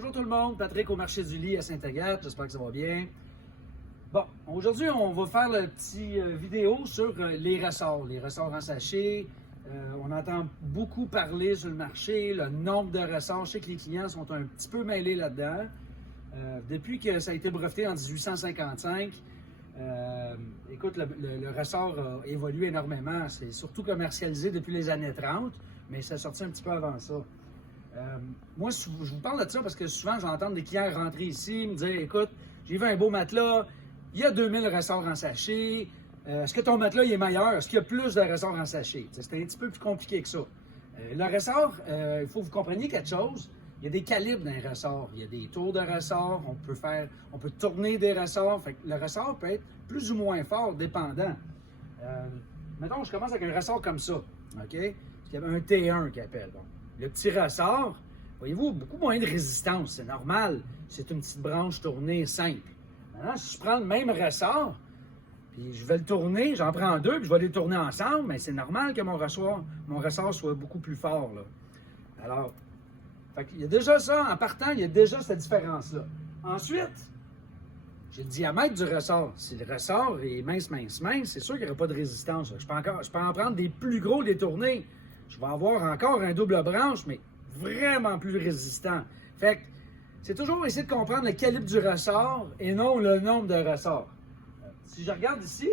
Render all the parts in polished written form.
Bonjour tout le monde, Patrick au marché du lit à Sainte-Agathe, j'espère que ça va bien. Bon, aujourd'hui on va faire la petite vidéo sur les ressorts en sachet. On entend beaucoup parler sur le marché, le nombre de ressorts. Je sais que les clients sont un petit peu mêlés là-dedans. Depuis que ça a été breveté en 1855, écoute, le ressort a évolué énormément. C'est surtout commercialisé depuis les années 30, mais ça a sorti un petit peu avant ça. Moi, je vous parle de ça parce que souvent, j'entends des clients rentrer ici, me dire, écoute, j'ai vu un beau matelas, il y a 2000 ressorts en sachet, est-ce que ton matelas il est meilleur? Est-ce qu'il y a plus de ressorts en sachet? C'est un petit peu plus compliqué que ça. Le ressort, il faut que vous compreniez quelque chose. Il y a des calibres dans les ressorts. Il y a des tours de ressort. On peut tourner des ressorts. Fait que le ressort peut être plus ou moins fort, dépendant. Mettons, je commence avec un ressort comme ça. OK? Il y a un T1 qui appelle. Bon. Le petit ressort, voyez-vous, beaucoup moins de résistance. C'est normal. C'est une petite branche tournée simple. Maintenant, si je prends le même ressort, puis je vais le tourner, j'en prends deux, puis je vais les tourner ensemble, mais c'est normal que mon ressort soit beaucoup plus fort. Là. Alors, il y a déjà ça, en partant, il y a déjà cette différence-là. Ensuite, j'ai le diamètre du ressort. Si le ressort est mince, c'est sûr qu'il n'y aura pas de résistance. Je peux en prendre des plus gros, les tourner. Je vais avoir encore un double branche, mais vraiment plus résistant. Fait que c'est toujours essayer de comprendre le calibre du ressort et non le nombre de ressorts. Si je regarde ici,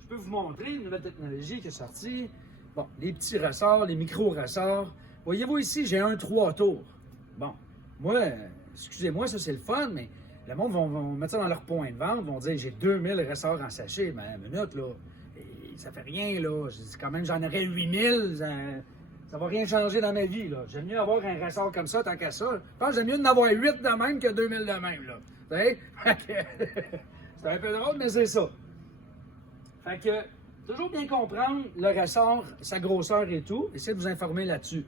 je peux vous montrer une nouvelle technologie qui est sortie. Bon, les petits ressorts, les micro-ressorts. Voyez-vous ici, j'ai un 3 tours. Bon, moi, excusez-moi, ça c'est le fun, mais le monde va mettre ça dans leur point de vente, vont dire j'ai 2000 ressorts en sachet. Mais une minute, là, ça fait rien, là. Je dis quand même, j'en aurais 8000. Ça va rien changer dans ma vie, là. J'aime mieux avoir un ressort comme ça tant qu'à ça. Je pense que j'aime mieux d'en avoir 8 de même que 2000 de même, là. Vous savez? C'est un peu drôle, mais c'est ça. Fait que, toujours bien comprendre le ressort, sa grosseur et tout. Essayez de vous informer là-dessus.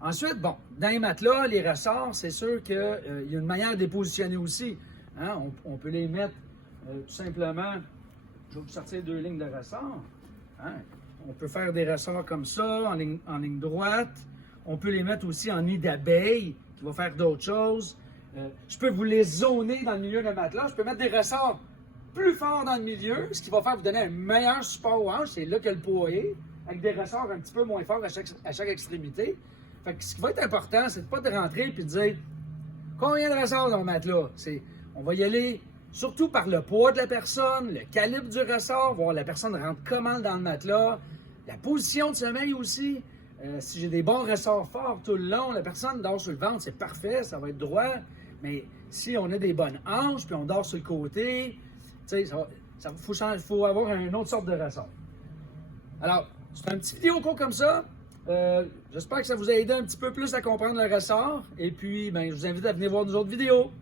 Ensuite, bon, dans les matelas, les ressorts, c'est sûr qu'il y a une manière de les positionner aussi. Hein? On peut les mettre tout simplement. Je vais vous sortir deux lignes de ressorts. Hein? On peut faire des ressorts comme ça, en ligne droite. On peut les mettre aussi en nid d'abeille, qui va faire d'autres choses. Je peux vous les zoner dans le milieu de matelas. Je peux mettre des ressorts plus forts dans le milieu, ce qui va faire vous donner un meilleur support aux hanches. C'est là que le poids est, avec des ressorts un petit peu moins forts à chaque extrémité. Fait que ce qui va être important, c'est de pas de rentrer et de dire combien de ressorts dans le matelas. On va y aller surtout par le poids de la personne, le calibre du ressort, voir la personne rentre comment dans le matelas, la position de sommeil aussi. Si j'ai des bons ressorts forts tout le long, la personne dort sur le ventre, c'est parfait, ça va être droit. Mais si on a des bonnes hanches, puis on dort sur le côté, tu sais, faut avoir une autre sorte de ressort. Alors, c'est un petit vidéo court comme ça. J'espère que ça vous a aidé un petit peu plus à comprendre le ressort. Et puis, ben, je vous invite à venir voir nos autres vidéos.